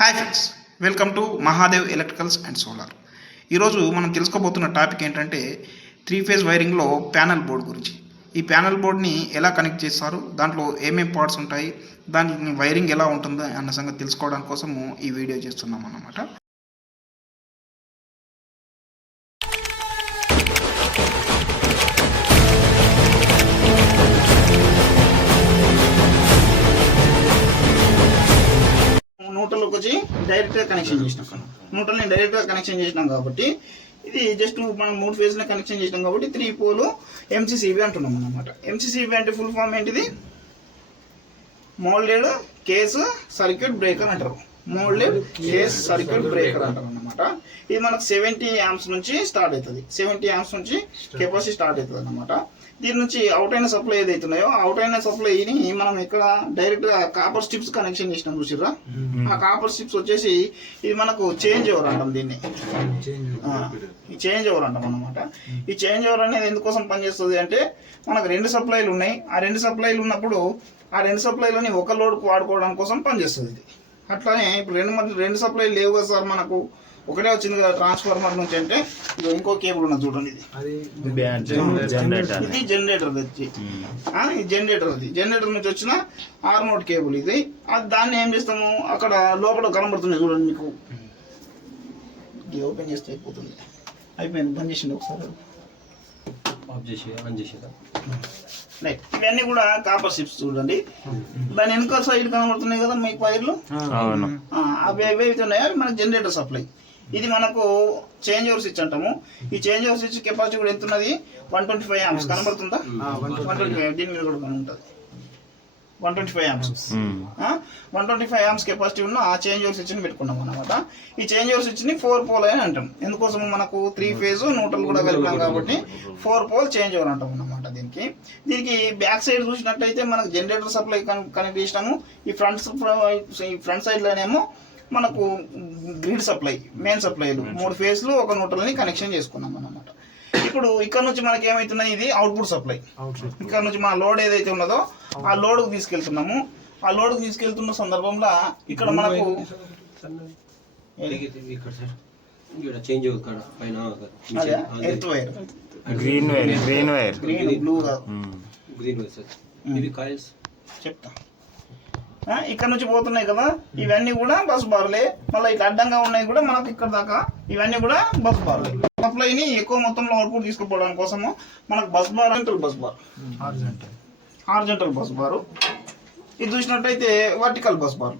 Hi friends, welcome to Mahadev electricals and solar. ఈరోజు మనం తెలుసుకోబోతున్న topic ఏంటంటే 3-ఫేజ్ వైరింగ్లో ప్యానల్ బోర్డ్ గురించి. ఈ ప్యానల్ బోర్డ్ని ఎలా కనెక్ట్ చేస్తారు, దాంట్లో ఏమేమి పార్ట్స్ ఉంటాయి, దాని వైరింగ్ ఎలా ఉంటుందో అన్న సంగతి తెలుసుకోవడానికి కోసము ఈ వీడియో చేస్తున్నాం అన్నమాట. న్యూట్రల్కి వచ్చి డైరెక్ట్గా కనెక్షన్ చేసినాం. న్యూట్రల్ని డైరెక్ట్గా కనెక్షన్ చేసినాం కాబట్టి ఇది జస్ట్ మనం 3 ఫేజ్లో కనెక్షన్ చేసినాం కాబట్టి 3 పోల్ ఎంసీసీబీ అంటున్నాం అన్నమాట. ఎంసీసీబీ అంటే ఫుల్ ఫామ్ ఏంటిది? మోల్డెడ్ కేస్ సర్క్యూట్ బ్రేకర్ అంటారు. మోల్డెడ్ కేస్ సర్క్యూట్ బ్రేకర్ అంటారు అన్నమాట. ఇది మనకు 70 amps నుంచి స్టార్ట్ అవుతుంది. 70 amps నుంచి కెపాసిటీ స్టార్ట్ అవుతుంది అన్నమాట. దీని నుంచి అవుట్ అయిన సప్లై ఏదైతే ఉన్నాయో అవుట్ అయిన సప్లైని మనం ఇక్కడ డైరెక్ట్ గా కాపర్ స్ట్రిప్స్ కనెక్షన్ చేసినాం చూసిర్రా. ఆ కాపర్ స్ట్రిప్స్ వచ్చేసి ఇది మనకు చేంజ్ ఓవర్ అంటాం. దీన్ని ఈ చేంజ్ ఓవర్ అంటాం అన్నమాట. ఈ చేంజ్ ఓవర్ అనేది ఎందుకోసం పనిచేస్తుంది అంటే మనకు 2 సప్లైలు ఉన్నాయి. ఆ 2 సప్లైలు ఉన్నప్పుడు ఆ 2 సప్లైలని ఒక లోడ్కు వాడుకోవడం కోసం పనిచేస్తుంది ఇది. అట్లానే ఇప్పుడు 2 సప్లైలు లేవు కదా సార్, మనకు ఒకటే వచ్చింది కదా ట్రాన్స్ఫార్మర్ నుంచి అంటే ఇంకో కేబుల్ ఉన్నది చూడండి. ఇది జనరేటర్ వచ్చి ఈ జనరేటర్ నుంచి వచ్చిన ఆర్మోట్ కేబుల్ ఇది. దాన్ని ఏం చేస్తాము అక్కడ లోపల కనబడుతుంది చూడండి మీకు. ఇది ఓపెన్ చేస్తే అయిపోతుంది. అయిపోయింది, బంద్ చేసింది ఒకసారి. ఇవన్నీ కూడా కాపర్ స్ట్రిప్స్ చూడండి. దాని వెనుక సైడ్ కనబడుతున్నాయి కదా మీకు వైర్లు, అవి ఏవైతే ఉన్నాయో అవి మనకు జనరేటర్ సప్లై. ఇది మనకు చేంజ్ ఓవర్ స్విచ్ అంటాము. ఈ చేంజ్ ఓవర్ స్విచ్ కెపాసిటీ కూడా ఎంత ఉన్నది? 125 amps కనబడుతుందా? 125. దీని మీద కూడా ఉంటుంది 125 amps. 125 amps కెపాసిటీ ఉన్న ఆ చేంజ్ ఓవర్ స్విచ్ ని పెట్టుకున్నాం అనమాట. ఈ చేంజ్ ఓవర్ స్విచ్ ని 4 పోల్ అని అంటాం. ఎందుకోసం మనకు 3 ఫేజ్ న్యూట్రల్ కూడా కలిపాం కాబట్టి 4 పోల్ చేంజ్ ఓవర్ అంటాం అన్నమాట. దీనికి బ్యాక్ సైడ్ చూసినట్టయితే మనకు జనరేటర్ సప్లై కనెక్ట్ చేసినాము. ఈ ఫ్రంట్ సైడ్ లోనేమో మనకు గ్రిడ్ సప్లై, మెయిన్ సప్లైలు 3 ఫేజ్లు ఒక న్యూట్రల్ని కనెక్షన్ చేసుకున్నాం అన్నమాట. ఇప్పుడు ఇక్కడ నుంచి మనకి ఏమైతున్నాయి? ఇది అవుట్పుట్ సప్లై. ఇక్కడ నుంచి మన లోడ్ ఏదైతే ఉన్నదో ఆ లోడ్కు తీసుకెళ్తున్నాము. ఆ లోడ్కు తీసుకెళ్తున్న సందర్భంలో ఇక్కడ మనకు ఎర్త్ వైర్, గ్రీన్ బ్లూ చెప్తా. ఇక్కడ నుంచి పోతున్నాయి కదా, ఇవన్నీ కూడా బస్ బార్లే. మళ్ళీ ఇట్లా అడ్డంగా ఉన్నాయి కూడా మనకు ఇక్కడ దాకా, ఇవన్నీ కూడా బస్ బార్లే. సప్లైని ఎక్కువ మొత్తంలో అవుట్పుట్ తీసుకుపోవడం కోసము మనకు బస్ బార్, హారిజాంటల్ బస్ బారు. ఇది చూసినట్టయితే వర్టికల్ బస్ బార్.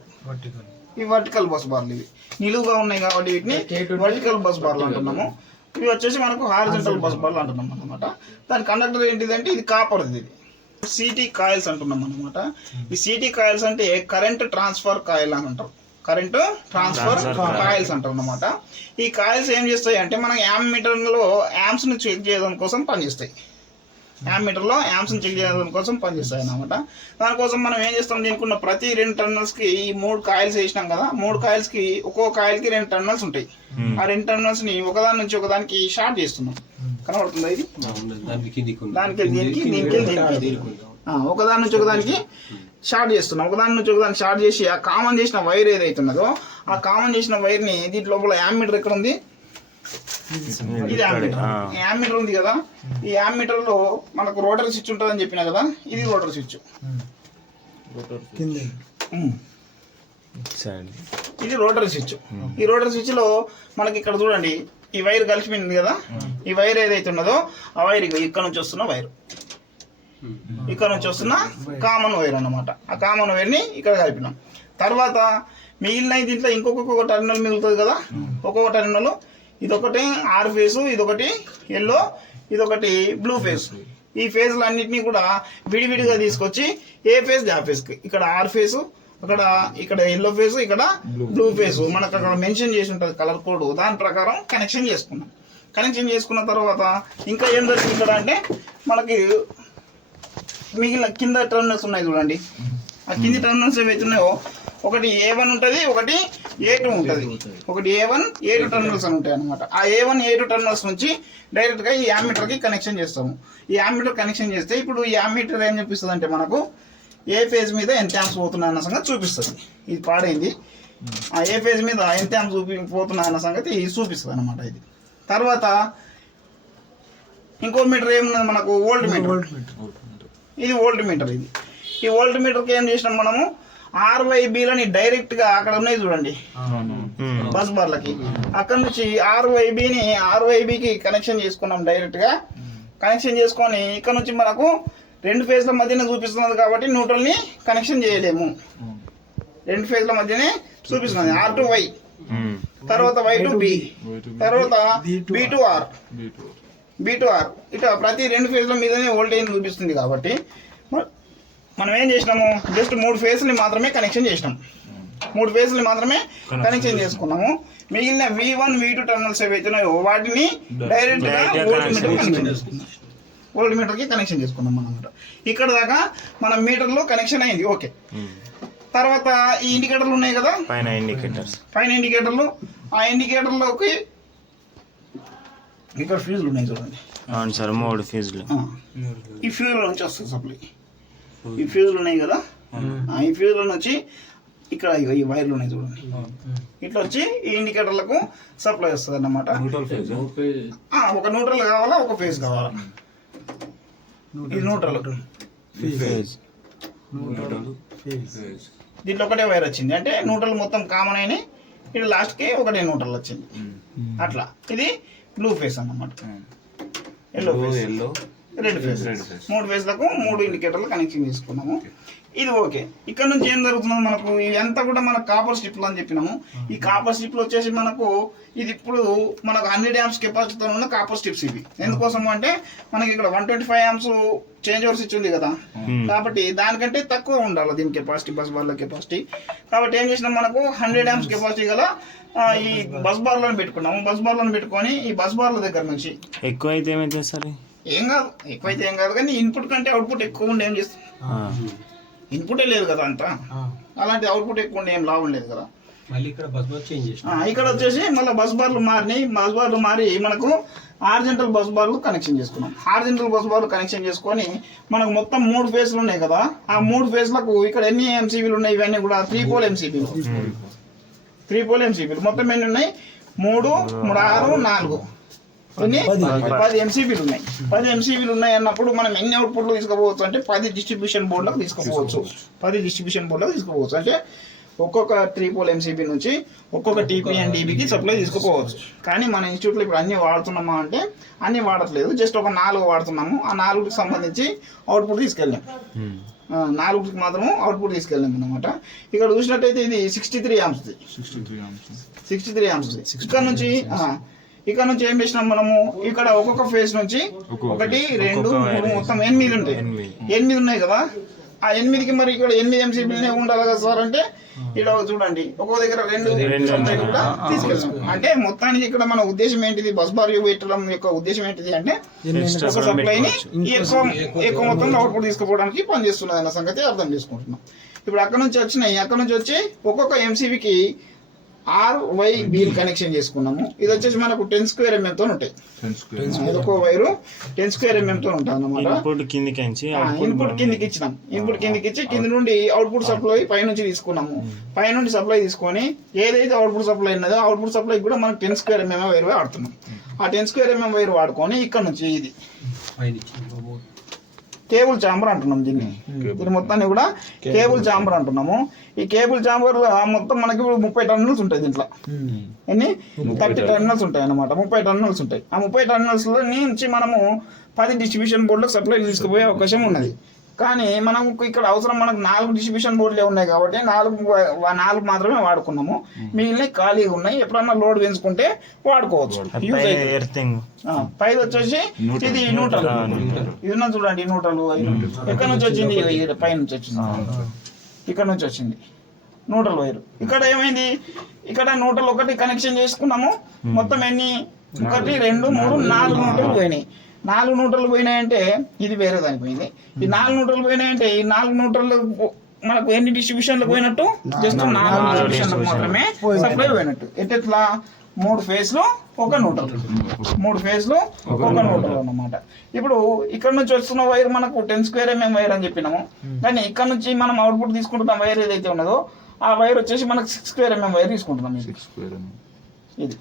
ఈ వర్టికల్ బస్ బార్లు ఇవి నిలువుగా ఉన్నాయి కాబట్టి వీటిని వర్టికల్ బస్ బార్లు అంటున్నాము. ఇవి వచ్చేసి మనకు హారిజాంటల్ బస్ బార్లు అంటున్నాం అనమాట. దాని కండక్టర్ ఏంటిదంటే ఇది కాపర్. ఇది సిటీ కాయిల్స్ అంటున్నాం అనమాట. ఈ సిటీ కాయిల్స్ అంటే కరెంట్ ట్రాన్స్ఫర్ కాయిల్ అని అంటారు. కరెంట్ ట్రాన్స్ఫర్ కాయిల్స్ అంటారు అన్నమాట. ఈ కాయిల్స్ ఏం చేస్తాయి అంటే మనం యామ్మీటర్లో యాంప్స్ ని చెక్ చేయడం కోసం పనిచేస్తాయి. యామ్మీటర్లో యాంప్స్ ని చెక్ చేయడం కోసం పనిచేస్తాయి అన్నమాట. దానికోసం మనం ఏం చేస్తాం, దీనికి ప్రతి 2 టర్మినల్స్ కి ఈ 3 కాయిల్స్ వేసినాం కదా, 3 కాయిల్స్ కి ఒక్కో కాయిల్ కి 2 టర్మినల్స్ ఉంటాయి. ఆ 2 టర్మినల్స్ ని ఒకదాని నుంచి ఒకదానికి షార్ట్ చేస్తున్నాం. కనబడుతుందా? ఇది ఒకదాని నుంచి ఒకదానికి షార్ట్ చేస్తున్నాం. ఒకదాని నుంచి ఒకదాన్ని షార్ట్ చేసి ఆ కామన్ చేసిన వైర్ ఏదైతే ఉన్నదో ఆ కామన్ చేసిన వైర్ ని దీంట్ లోపల యామ్మీటర్ ఎక్కడ ఉంది? ఇది యామ్మీటర్ ఉంది కదా. ఈ యామ్మీటర్ లో మనకు రోటరీ స్విచ్ ఉంటుందని చెప్పినా కదా, ఇది రోటరీ స్విచ్. ఇది రోటరీ స్విచ్. ఈ రోటరీ స్విచ్ లో మనకి ఇక్కడ చూడండి ఈ వైర్ కలిసిపోయింది కదా. ఈ వైర్ ఏదైతే ఉన్నదో ఆ వైర్ ఇక్కడ నుంచి వస్తున్న వైర్, ఇక్కడ నుంచి వస్తున్న కామన్ వైర్ అన్నమాట. ఆ కామన్ వైర్ ని ఇక్కడ కలిపినాం. తర్వాత మిగిలిన దీంట్లో ఇంకొక టర్మినల్ మిగులుతుంది కదా. ఒక్కొక్క టర్మినల్, ఇదొకటి ఆర్ ఫేజ్, ఇదొకటి ఎల్లో, ఇదొకటి బ్లూ ఫేజ్. ఈ ఫేజ్లు అన్నింటినీ కూడా విడివిడిగా తీసుకొచ్చి ఏ ఫేజ్ ఆ ఫేజ్కి, ఇక్కడ ఆర్ ఫేజ్, ఇక్కడ ఎల్లో ఫేజ్, ఇక్కడ బ్లూ ఫేజ్ మనకు అక్కడ మెన్షన్ చేసి ఉంటుంది కలర్ కోడ్. దాని ప్రకారం కనెక్షన్ చేసుకున్నాం. కనెక్షన్ చేసుకున్న తర్వాత ఇంకా ఏం జరిగింది ఇక్కడ అంటే మనకి మిగిలిన కింద టర్మినల్స్ ఉన్నాయి చూడండి. ఆ కింది టర్మినల్స్ ఏవైతే ఉన్నాయో ఒకటి A1 ఉంటుంది, ఒకటి A2 ఉంటుంది. ఒకటి A1, A2 టర్మినల్స్ అని ఉంటాయి అనమాట. ఆ A1, A2 టర్మినల్స్ నుంచి డైరెక్ట్గా ఈ యామ్మీటర్కి కనెక్షన్ చేస్తాము. ఈ యామ్మీటర్ కనెక్షన్ చేస్తే ఇప్పుడు ఈ యామ్మీటర్ ఏం చూపిస్తుంది అంటే మనకు ఏ ఫేజ్ మీద ఎంత యాంప్స్ పోతున్నాయి అన్న సంగతి చూపిస్తుంది. ఇది పాడైంది. ఏ ఫేజ్ మీద ఎంత పోతున్నా అన్న సంగతి చూపిస్తుంది అనమాట ఇది. తర్వాత ఇంకో మీటర్ ఏమున్నది మనకు, వోల్ట్ మీటర్. ఇది వోల్ట్ మీటర్. ఇది ఈ వోల్ట్ మీటర్కి ఏం చేసినాం మనము, ఆర్వైబీలని డైరెక్ట్గా అక్కడ ఉన్నాయి చూడండి బస్ బార్లకి, అక్కడ నుంచి ఆర్వైబీకి కనెక్షన్ చేసుకున్నాం. డైరెక్ట్గా కనెక్షన్ చేసుకొని ఇక్కడ నుంచి మనకు 2 ఫేజ్ల మధ్యనే చూపిస్తున్నది కాబట్టి న్యూట్రల్ని కనెక్షన్ చేయలేము. 2 ఫేజ్ల మధ్యనే చూపిస్తున్నది, R to Y, తర్వాత Y to B, తర్వాత B to R, ఇట్లా ప్రతి 2 ఫేజ్ల మీదనే వోల్టేజ్ చూపిస్తుంది. కాబట్టి మనం ఏం చేసినాము, జస్ట్ 3 ఫేజ్ని మాత్రమే కనెక్షన్ చేసినాం. 3 ఫేజ్ని మాత్రమే కనెక్షన్ చేసుకున్నాము. మిగిలిన V1 V2 టర్మినల్స్ ఏవైతున్నాయో వాటిని డైరెక్ట్గా వోల్ట్ మీటర్కి కనెక్షన్ చేసుకున్నాం అన్నమాట. ఇక్కడ దాకా మన మీటర్లో కనెక్షన్ అయింది. ఓకే. తర్వాత ఈ ఇండికేటర్లు ఉన్నాయి కదా, పైన ఇండికేటర్లు, ఆ ఇండికేటర్లోకి ఇక్కడ ఫ్యూజులు ఉన్నాయి చూడండి. అవును సార్, 3 ఫ్యూజులు. ఈ ఫ్యూజుల నుంచి వస్తుంది సప్లై. ఈ ఫ్యూజులు ఉన్నాయి కదా, ఈ ఫ్యూజుల నుంచి ఇక్కడ ఈ వైర్లు ఉన్నాయి చూడండి, ఇట్లా వచ్చి ఈ ఇండికేటర్లకు సప్లై వస్తుంది అన్నమాట. ఒక న్యూట్రల్ కావాలా, ఒక ఫేజ్ కావాలా. ఇది న్యూట్రల్, దీంట్లో ఒకటే వైర్ వచ్చింది అంటే న్యూట్రల్ మొత్తం కామన్ అయిన, ఇది లాస్ట్కి ఒకటే న్యూట్రల్ వచ్చింది అట్లా. ఇది బ్లూ ఫేస్ అన్నమాట, ఎల్లో ఫేస్, రెడ్ ఫేస్. 3 ఫేజ్లకు 3 ఇండికేటర్లు కనెక్షన్ తీసుకున్నాము. ఇది ఓకే. ఇక్కడ నుంచి ఏం జరుగుతుందో మనకు ఇదంతా కూడా మనకు కాపర్ స్ట్రిప్లు అని చెప్పినాము. ఈ కాపర్ స్ట్రిప్లు వచ్చేసి మనకు ఇది ఇప్పుడు మనకు 100 amps కెపాసిటీతో ఉన్న కాపర్ స్ట్రిప్స్ ఇవి. ఎందుకోసం అంటే మనకి ఇక్కడ 125 amps చేంజ్ ఓవర్ స్విచ్ ఉంది కదా, కాబట్టి దానికంటే తక్కువ ఉండాలి దీని కెపాసిటీ, బస్ బార్ల కెపాసిటీ. కాబట్టి ఏం చేసినాం, మనకు 100 amps కెపాసిటీ గల ఈ బస్ బార్లను పెట్టుకున్నాము. బస్ బార్లను పెట్టుకొని ఈ బస్ బార్ల దగ్గర నుంచి ఎక్కువ అయితే ఏమైతే సార్, ఏం కాదు, ఎక్కువైతే ఏం కాదు, కానీ ఇన్పుట్ కంటే అవుట్పుట్ ఎక్కువ ఉండి ఏం చేస్తాం, ఇన్పుటే లేదు కదా అంతా, అలాంటి అవుట్పుట్ ఎక్కువ ఉండి ఏం లాభం లేదు కదా. ఇక్కడ వచ్చేసి మళ్ళీ బస్ బార్లు మారి మనకు హారిజంటల్ బస్ బార్లు కనెక్షన్ చేసుకున్నాం. హారిజంటల్ బస్ బార్లు కనెక్షన్ చేసుకొని మనకు మొత్తం 3 ఫేజ్లు ఉన్నాయి కదా, ఆ 3 ఫేజ్లకు ఇక్కడ ఎన్ని ఎంసీబీలు ఉన్నాయి, ఇవన్నీ కూడా 3 పోల్ ఎంసీబీలు. 3 పోల్ ఎంసీబీలు మొత్తం ఎన్ని ఉన్నాయి, 3, 6, 4, 10 ఎంసీబీలు ఉన్నాయి. 10 ఎంసీబీలు ఉన్నాయి అన్నప్పుడు మనం ఎన్ని అవుట్పుట్లు తీసుకోవచ్చు అంటే 10 డిస్ట్రిబ్యూషన్ బోర్డులకు తీసుకోవచ్చు. 10 డిస్ట్రిబ్యూషన్ బోర్డులకు తీసుకోవచ్చు అంటే ఒక్కొక్క 3 పోల్ ఎంసీబీ నుంచి ఒక్కొక్క టీపీ అండ్ డీబీకి సప్లై తీసుకోవచ్చు. కానీ మన ఇన్స్టిట్యూట్లో ఇప్పుడు అన్ని వాడుతున్నామా అంటే అన్ని వాడట్లేదు, జస్ట్ ఒక 4 వాడుతున్నాము. ఆ 4కి సంబంధించి అవుట్పుట్ తీసుకెళ్ళాం, 4కి మాత్రము అవుట్పుట్ తీసుకెళ్ళాం అనమాట. ఇక్కడ చూసినట్టయితే ఇది 63 amps. ఇక్కడ నుంచి ఏం చేసినాం మనము, ఇక్కడ ఒక్కొక్క ఫేజ్ నుంచి 1, 2, 3 మొత్తం 8 ఉంటాయి. 8 ఉన్నాయి కదా, ఆ 8కి మరి ఇక్కడ 8 ఎంసీబీలనే ఉండాలి కదా సార్ అంటే ఇక్కడ చూడండి ఒక్కో దగ్గర 2 సప్లైలు కూడా తీసుకెళ్తాం. అంటే మొత్తానికి ఇక్కడ మన ఉద్దేశం ఏంటిది, బస్ బార్ పెట్టడం యొక్క ఉద్దేశం ఏంటిది అంటే ఒక సప్లైని ఎక్కువ మొత్తంలో అవుట్పుట్ తీసుకుపోవడానికి పనిచేస్తున్నది అన్న సంగతి అర్థం చేసుకుంటున్నాం. ఇప్పుడు అక్కడ నుంచి వచ్చి ఒక్కొక్క ఎంసీబీకి RYB కనెక్షన్ చేసుకున్నాము. ఇది వచ్చేసి మనకు 10 square mm తో ఉంటాయి. ఒక్కో వైరు 10 square mm తో ఉంటుంది అన్నమాట. ఇన్పుట్ కిందికి ఇచ్చినాం. ఇన్పుట్ కిందికి ఇచ్చి కింది నుండి అవుట్పుట్ సప్లై పైనుంచి తీసుకున్నాము. పైనుండి సప్లై తీసుకొని ఏదైతే అవుట్పుట్ సప్లై ఉన్నదో అవుట్పుట్ సప్లై కూడా మనం 10 square mm వైర్ వాడుతున్నాం. ఆ 10 square mm వైర్ వాడుకొని ఇక్కడ నుంచి ఇది కేబుల్ చాంబర్ అంటున్నాం దీన్ని మొత్తాన్ని కూడా కేబుల్ చాంబర్ అంటున్నాము. ఈ కేబుల్ చాంబర్ మొత్తం మనకి 30 టర్మినల్స్ ఉంటాయి. దీంట్లో ఎన్ని 30 టర్మినల్స్ ఉంటాయి అన్నమాట. 30 టర్మినల్స్ ఉంటాయి. ఆ 30 టర్మినల్స్ నుంచి మనము 10 డిస్ట్రిబ్యూషన్ బోర్డులకు సప్లై తీసుకుపోయే అవకాశం ఉన్నది. కానీ మనం ఇక్కడ అవసరం మనకు 4 డిస్ట్రిబ్యూషన్ బోర్డులే ఉన్నాయి కాబట్టి 4 మాత్రమే వాడుకున్నాము. మిగిలిన ఖాళీగా ఉన్నాయి, ఎప్పుడన్నా లోడ్ పెంచుకుంటే వాడుకోవచ్చు. పైది వచ్చేసి ఇది న్యూట్రల్, ఇది ఉన్నా చూడండి న్యూట్రల్. ఎక్కడ నుంచి వచ్చింది, పై నుంచి వచ్చింది, ఇక్కడ నుంచి వచ్చింది న్యూట్రల్ వైర్. ఇక్కడ ఏమైంది, ఇక్కడ న్యూట్రల్ ఒకటి కనెక్షన్ చేసుకున్నాము. మొత్తం ఎన్ని, 1, 2, 3, 4 న్యూట్రల్ పోయినాయి. 4 న్యూట్రల్ పోయినాయంటే ఇది వేరే దానికి పోయింది. ఈ 4 న్యూట్రల్ పోయినాయంటే ఈ 4 న్యూట్రల్ మనకు ఎన్ని డిస్ట్రిబ్యూషన్లు పోయినట్టు, జస్ట్ 4 డిస్ట్రిబ్యూషన్లకు మాత్రమే సప్లై పోయినట్టు. ఎట్లా 3 ఫేజ్లు ఒక న్యూట్రల్, 3 ఫేజ్లు ఒక న్యూట్రల్ అన్నమాట. ఇప్పుడు ఇక్కడ నుంచి వస్తున్న వైర్ మనకు 10 square mm వైర్ అని చెప్పినాము. కానీ ఇక్కడ నుంచి మనం అవుట్పుట్ తీసుకుంటున్న వైర్ ఏదైతే ఉన్నదో ఆ వైర్ వచ్చేసి మనకు 6 స్క్వేర్ ఎంఎం వైర్ తీసుకుంటున్నాం. 6 స్క్వేర్ ఇది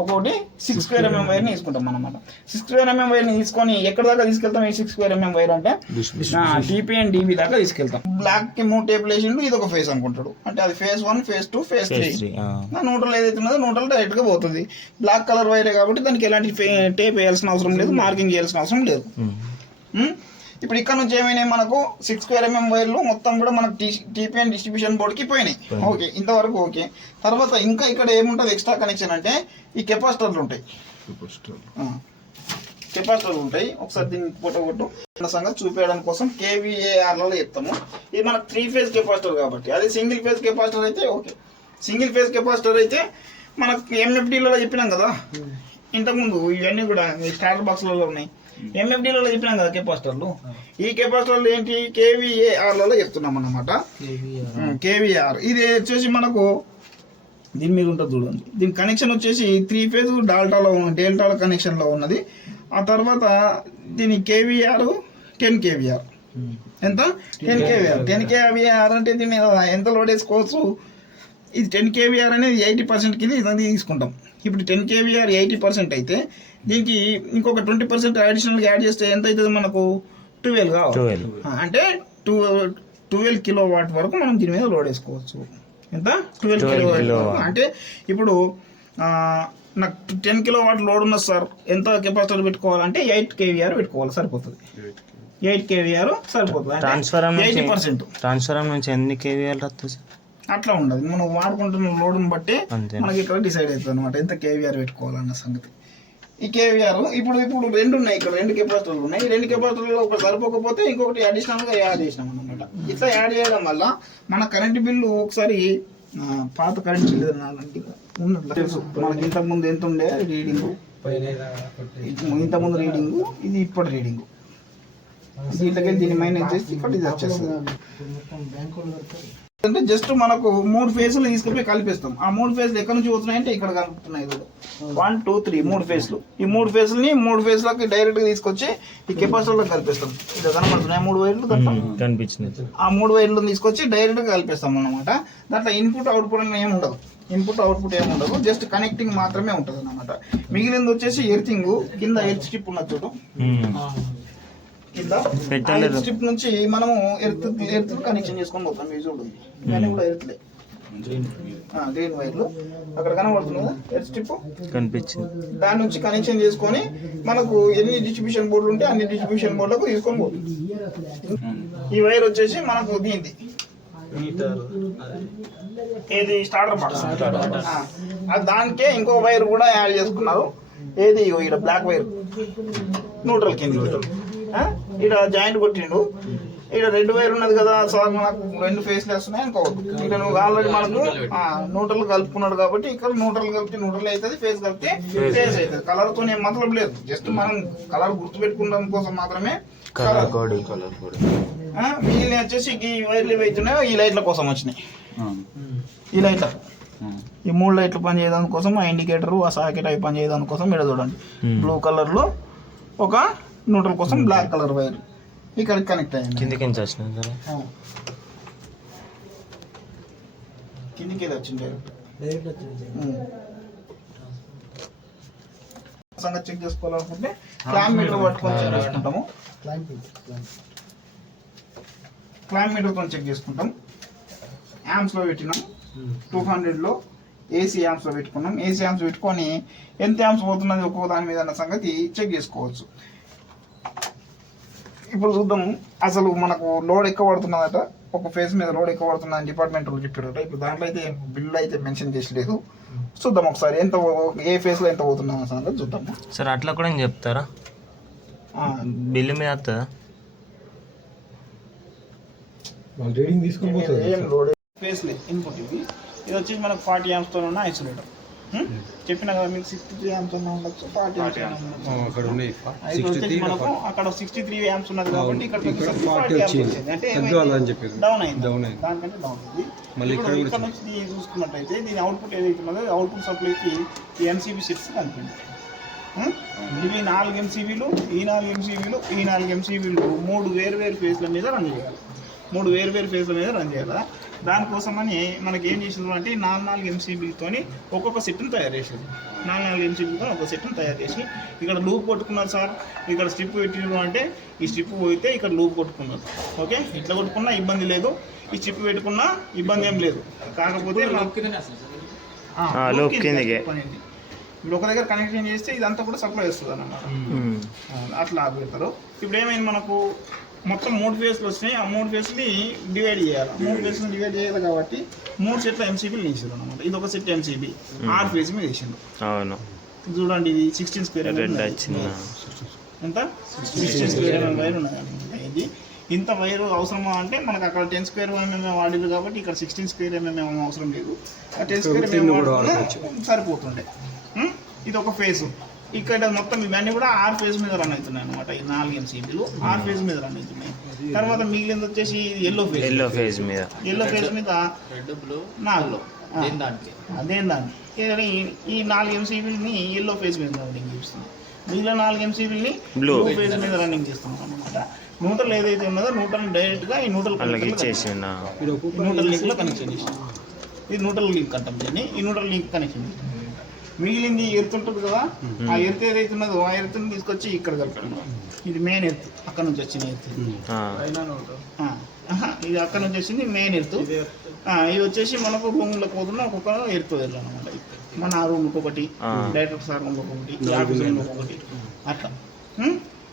ఒక్కొక్కటి 6 స్క్వేర్ ఎంఎం వైర్ని తీసుకుంటాం అన్నమాట. 6 స్క్వేర్ ఎంఎం వైర్ని తీసుకొని ఎక్కడ దాకా తీసుకెళ్తాం? ఈ 6 స్క్వేర్ ఎంఎం వైర్ అంటే టీపీ అండ్ డీబీ దాకా తీసుకెళ్తాం. బ్లాక్ కి 3 టేపులు వేసిండు, ఇది ఒక ఫేస్ అనుకుంటాడు. అంటే అది ఫేజ్ 1, ఫేజ్ 2, ఫేజ్ 3. న్యూట్రల్ ఏదైతే ఉన్నదో న్యూట్రల్ డైరెక్ట్ గా పోతుంది. బ్లాక్ కలర్ వైరే కాబట్టి దానికి ఎలాంటి టేప్ వేయాల్సిన అవసరం లేదు, మార్కింగ్ చేయాల్సిన అవసరం లేదు. ఇప్పుడు ఇక్కడ నుంచి ఏమైనా మనకు 6 స్క్వేర్ ఎంఎం వైర్లు మొత్తం కూడా మనకు టీపీ అండ్ డిస్ట్రిబ్యూషన్ బోర్డ్కి పోయినాయి. ఓకే, ఇంతవరకు ఓకే. తర్వాత ఇంకా ఇక్కడ ఏముంటుంది ఎక్స్ట్రా కనెక్షన్ అంటే ఈ కెపాసిటర్లు ఉంటాయి. కెపాసిటర్లు ఉంటాయి. ఒకసారి దీన్ని ఫోటో సంగతి చూపించడం కోసం కేవీఏఆర్లలో చెప్తాము. ఇది మనకు 3 ఫేజ్ కెపాసిటర్ కాబట్టి, అది సింగిల్ ఫేజ్ కెపాసిటర్ అయితే ఓకే. సింగిల్ ఫేజ్ కెపాసిటర్ అయితే మనకు ఎంఎఫ్డీలలో చెప్పినాం కదా ఇంతకుముందు, ఇవన్నీ కూడా స్టార్టర్ బాక్స్లలో ఉన్నాయి. ఎంఎఫ్డీలలో చెప్పినాం కదా కెపాసిటర్లు. ఈ కెపాసిటర్లు ఏంటి? కేవీఏఆర్లలో చెప్తున్నాం అన్నమాట. కేవీఆర్ ఇది వచ్చేసి మనకు దీని మీద ఉంటుంది చూడండి. దీని కనెక్షన్ వచ్చేసి 3 ఫేజ్ డెల్టాలో కనెక్షన్లో ఉన్నది. ఆ తర్వాత దీని కేవీఆర్ 10 కేవీఆర్. ఎంత? 10 కేవీఆర్. 10 కేవీఆర్ అంటే దీన్ని ఎంత లోడ్ వేసుకోవచ్చు? ఇది 10 కేవీఆర్ అనేది 80% కింద ఇది తీసుకుంటాం. ఇప్పుడు 10 కేవీఆర్ 80% అయితే దీనికి ఇంకొక 20% అడిషనల్గా యాడ్ చేస్తే ఎంత అవుతుంది మనకు? 12 కావాలి. అంటే 12 కిలో వాట్ వరకు మనం దీని మీద లోడ్ వేసుకోవచ్చు. ఎంత? 12 కిలో వాట్. అంటే ఇప్పుడు నాకు 10 కిలో వాట్ లోడ్ ఉన్నది సార్, ఎంత కెపాసిటర్ పెట్టుకోవాలంటే 8 కేవీఆర్ పెట్టుకోవాలి, సరిపోతుంది. 8 కేవీఆర్ సరిపోతుంది. 80%. ట్రాన్స్ఫార్మర్ నుంచి ఎన్ని కేవీఆర్ వస్తుంది సార్? అట్లా ఉండదు, మనం వాడుకుంటున్న లోడ్ని బట్టి మనకి ఇక్కడ డిసైడ్ అవుతుంది అనమాట ఎంత కేవీఆర్ పెట్టుకోవాలన్న సంగతి. ఈ కేవీఆర్ ఇప్పుడు 2 ఉన్నాయి, ఇక్కడ 2 కెపాసిటర్లు ఉన్నాయి. ఈ 2 కెపాసిటర్లు ఒకటి సరిపోకపోతే ఇంకొకటి అడిషనల్గా యాడ్ చేసినాం అనమాట. ఇట్లా యాడ్ చేయడం వల్ల మన కరెంట్ బిల్లు ఒకసారి పాత కరెంట్ బిల్లు ఉన్నట్లు తెలుసు మనకి. ఇంతకుముందు ఎంత ఉండే రీడింగు, ఇంతకుముందు రీడింగు, ఇది ఇప్పటి రీడింగు. దీంట్లోకి దీన్ని మైనస్ చేసి ఇక్కడ ఇది వచ్చేస్తుంది. అంటే జస్ట్ మనకు 3 ఫేజ్లు తీసుకుపోయి కలిపిస్తాం. ఆ 3 ఫేజ్లు ఎక్కడి నుంచి పోతున్నాయంటే ఇక్కడ కలుపుతున్నాయి. 1, 2, 3 3 ఫేజ్లు. ఈ 3 ఫేజ్లని 3 ఫేజ్లకి డైరెక్ట్గా తీసుకొచ్చి ఈ కెపాసిటర్లో కలిపిస్తాం. ఇక్కడ కనబడుతున్నాయి 3 వైర్లు కనిపించింది. ఆ 3 వైర్లు తీసుకొచ్చి డైరెక్ట్గా కలిపిస్తాం అన్నమాట. దాంట్లో ఇన్పుట్ అవుట్పుట్ అని ఏమి ఉండదు. ఏమి ఉండదు, జస్ట్ కనెక్టింగ్ మాత్రమే ఉంటుంది అన్నమాట. మిగిలింది వచ్చేసి ఎర్తింగ్. కింద ఎర్త్ స్ట్రిప్ ఉన్న చోటు కింద స్ట్రిప్ నుంచి మనము ఎర్త్ కనెక్షన్ చేసుకొని పోతాం. ఈ చూడు ఇవన్నీ కూడా ఎర్త్లే, గ్రీన్ వైర్లు అక్కడ కనబడుతుంది కదా ఎర్త్ స్ట్రిప్ కనిపించింది. దాని నుంచి కనెక్షన్ చేసుకొని మనకు ఎన్ని డిస్ట్రిబ్యూషన్ బోర్డులు ఉంటే అన్ని డిస్ట్రిబ్యూషన్ బోర్డులకు తీసుకొని పోతుంది. ఈ వైర్ వచ్చేసి మనకు దీనిది ఏది స్టార్టర్ బాక్స్. దానికే ఇంకో వైర్ కూడా యాడ్ చేసుకున్నారు. ఏది ఇక్కడ బ్లాక్ వైర్ న్యూట్రల్ కింద ఇక్కడ జాయింట్ కొట్టిండు. ఇక్కడ 2 వైర్ ఉన్నది కదా సార్, మనకు 2 ఫేస్లు వస్తున్నాయి అనుకోవద్దు. ఇక్కడ నువ్వు ఆల్రెడీ మనకు న్యూట్రల్ కలుపుకున్నాడు కాబట్టి ఇక్కడ న్యూట్రల్ కలిపితే న్యూట్రల్ అవుతుంది, ఫేస్ కలిపితే ఫేస్ అవుతుంది. కలర్తో ఏం మతలబ్ లేదు, జస్ట్ మనం కలర్ గుర్తుపెట్టుకోవడం కోసం మాత్రమే. మిగిలిన వచ్చేసి ఈ వైర్లు ఏవైతున్నాయో ఈ లైట్ల కోసం వచ్చినాయి. ఈ లైట్ల ఈ 3 లైట్లు పని చేయడానికి కోసం, ఆ ఇండికేటర్ ఆ సాకెట్ అవి పని చేయడానికి కోసం ఇక్కడ చూడండి బ్లూ కలర్ లో ఒక న్యూట్రల్ కోసం బ్లాక్ కలర్ వైర్ ఇక్కడ కనెక్ట్ అయ్యింది. కిందికి వచ్చింది కిందికి వచ్చింది సంగతి చెక్ చేసుకోవాలనుకుంటే క్లాంప్ మీటర్ పట్టుకొని చెక్ చేసుకుంటాము. క్లాంప్ మీటర్తో చెక్ చేసుకుంటాం. యాంప్స్లో పెట్టినాం 200లో ఏసీ యాంప్స్లో పెట్టుకున్నాం. ఏసీ యాంప్స్ పెట్టుకొని ఎంత యాంప్స్ పోతున్నది ఒక్కొక్క దాని మీద అన్న సంగతి చెక్ చేసుకోవచ్చు. ఇప్పుడు చూద్దాం అసలు మనకు లోడ్ ఎక్కువ పడుతున్నదట, ఒక ఫేజ్ మీద లోడ్ ఎక్కువ పడుతుందని డిపార్ట్మెంట్ వాళ్ళు చెప్పారట. ఇప్పుడు దాంట్లో అయితే బిల్లు అయితే మెన్షన్ చేసలేదు. చూద్దాం ఒకసారి ఎంత ఏ ఫేజ్లో ఎంత పోతున్నాం సంగతి చూద్దాము. సార్ అట్లా కూడా చెప్తారా? బిల్లు మీద వస్తుందా? రీడింగ్ తీసుకొని ఏం లోడ్ ఫేజ్లే ఇన్పుట్ ఇది వచ్చేసి మనకు 40 యాంప్స్తో ఉన్న ఐసోలేటర్. చెప్పిన కదా మీకు 63 యాంప్స్ ఉండొచ్చు, 40 మనకు అక్కడ 63 యాంప్స్ ఉన్నది కాబట్టి ఇక్కడ 40 యాంప్స్ అంటే డౌన్ అయింది, దానికంటే డౌన్ అయింది. ఇక్కడ నుంచి చూసుకున్నట్టయితే దీని అవుట్పుట్ ఏదైతే ఉన్నదో అవుట్పుట్ సప్లైకి ఈ ఎంసీబీ సెట్స్ కనిపించింది. ఇవి 4 ఎంసీబీలు, ఈ 4 ఎంసీబీలు, ఈ 4 ఎంసీబీలు 3 వేరు ఫేజ్ల మీద రన్ చేయాలి. 3 వేరు ఫేజ్ల మీద రన్ చేయాలి. దానికోసమని మనకి ఏం చేసిండ్రు అంటే 4 ఎంసీబీతోని ఒక్కొక్క సెట్ని తయారు చేసింది. 4 ఎంసీబీతో ఒక సెట్ని తయారు చేసి ఇక్కడ లూప్ కొట్టుకున్నారు సార్, ఇక్కడ స్ట్రిప్ పెట్టిండ్రు అంటే ఈ స్ట్రిప్ పోయితే ఇక్కడ లూప్ కొట్టుకున్నారు. ఓకే, ఇట్లా కొట్టుకున్నా ఇబ్బంది లేదు, ఈ స్ట్రిప్ పెట్టుకున్నా ఇబ్బంది ఏం లేదు. కాకపోతే లూప్ కిందకి ఇప్పుడు ఒక దగ్గర కనెక్షన్ చేస్తే ఇదంతా కూడా సప్లై వస్తుంది అన్నమాట. అట్లా పెడతారు. ఇప్పుడు ఏమైంది, మనకు మొత్తం 3 ఫేజ్లు వచ్చినాయి. ఆ 3 ఫేజ్ని డివైడ్ చేయాలి. 3 ఫేజ్ని డివైడ్ చేయాలి కాబట్టి 3 సెట్ల ఎంసీబీలు వేసారు అనమాట. ఇది ఒక సెట్ ఎంసీబీ 6 ఫేజ్ మీద వేసిండు. అవును, చూడండి ఇది 16 స్క్వేర్ రెడ్ ఎంత 16 స్క్వేర్ వైర్ ఉన్నది. ఇది ఇంత వైర్ అవసరమా అంటే మనకు అక్కడ 10 స్క్వేర్ ఎంఎం వాడింది కాబట్టి ఇక్కడ 16 స్క్వేర్ ఎంఎం అవసరం లేదు. 10 స్క్వేర్ ఎంఎం సరిపోతుండే. ఇది ఒక ఫేజ్. ఇక్కడ మొత్తం ఇవన్నీ కూడా 6 ఫేజ్ మీద రన్ అవుతున్నాయి అనమాట. ఈ 4 ఎంసీబీలు 6 ఫేజ్ మీద రన్ అవుతున్నాయి. తర్వాత మిగిలింది వచ్చేసి ఎల్లో ఫేజ్ మీద 4 అదే దాన్ని ఈ 4 ఎంసీబీని ఎల్లో ఫేజ్ మీద రన్నింగ్ చేస్తుంది. మిగిలిన 4 ఎంసీబీని బ్లూ ఫేజ్ మీద రన్నింగ్ చేస్తున్నాం అనమాట. న్యూట్రల్ ఏదైతే ఉన్నదో న్యూట్రల్ డైరెక్ట్గా ఈ న్యూట్రల్ లింక్లో కనెక్షన్ చేసి ఇది న్యూట్రల్ లింక్ అంటాం దీన్ని. ఈ న్యూట్రల్ లింక్ కనెక్షన్ చేసి మిగిలింది ఎర్త్ ఉంటుంది కదా, ఆ ఎర్త్ ఏదైతే ఉన్నదో ఆ ఎర్త్ని తీసుకొచ్చి ఇక్కడ కలుపుతున్నాం. ఇది మెయిన్ ఎర్త్, అక్కడ నుంచి వచ్చిన ఎర్త్. ఇది అక్కడ నుంచి వచ్చింది మెయిన్ ఎర్త్. ఇది వచ్చేసి మనకు రూమ్లోకి పోతున్న ఒక్కొక్క ఎర్త్ అనమాట. మన ఆ రూమ్కి ఒకటి, డైరెక్టర్ సార్ రూమ్కి ఒకటి, ఆఫీస్ రూమ్కి ఒకటి, అట్లా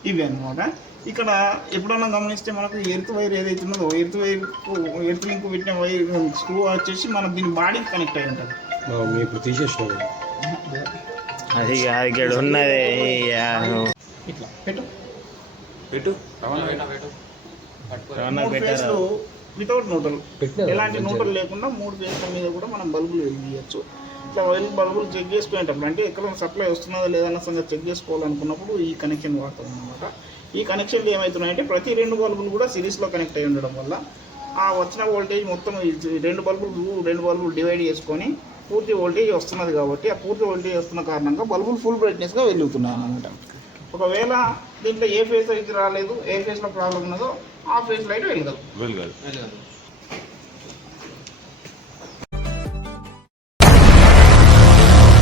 ఇవి అనమాట. ఇక్కడ ఎప్పుడన్నా గమనిస్తే మనకు ఎర్త్ వైర్ ఏదైతే ఉన్నదో ఎర్త్ లింక్ పెట్టిన వైర్ స్క్రూ వచ్చేసి మన దీని బాడీకి కనెక్ట్ అయి ఉంటుంది. అది ఇక్కడ ఉన్నది ఇట్లా పెట్టు వితౌట్ న్యూట్రల్, ఎలాంటి న్యూట్రల్ లేకుండా 3 ఫేజ్ల మీద కూడా మనం బల్బులు వెలిగించవచ్చు. ఇట్లా బల్బులు చెక్ చేసుకునేటప్పుడు అంటే ఎక్కడ సప్లై వస్తున్నదో లేదన్న సంగతి చెక్ చేసుకోవాలనుకున్నప్పుడు ఈ కనెక్షన్ వాడతాం అనమాట. ఈ కనెక్షన్లు ఏమవుతున్నాయంటే ప్రతి 2 బల్బులు కూడా సిరీస్లో కనెక్ట్ అయి ఉండడం వల్ల ఆ వచ్చిన వోల్టేజ్ మొత్తం 2 బల్బులు డివైడ్ చేసుకొని పూర్తి వోల్టేజ్ వస్తున్నది కాబట్టి ఆ పూర్తి వోల్టేజ్ వస్తున్న కారణంగా బల్బులు ఫుల్ బ్రైట్నెస్గా వెలుగుతున్నాయి అన్నమాట. ఒకవేళ దీంట్లో ఏ ఫేజ్ అయితే రాలేదు, ఏ ఫేజ్లో ప్రాబ్లం ఉన్నదో ఆ ఫేజ్ లైట్ వెలగదు.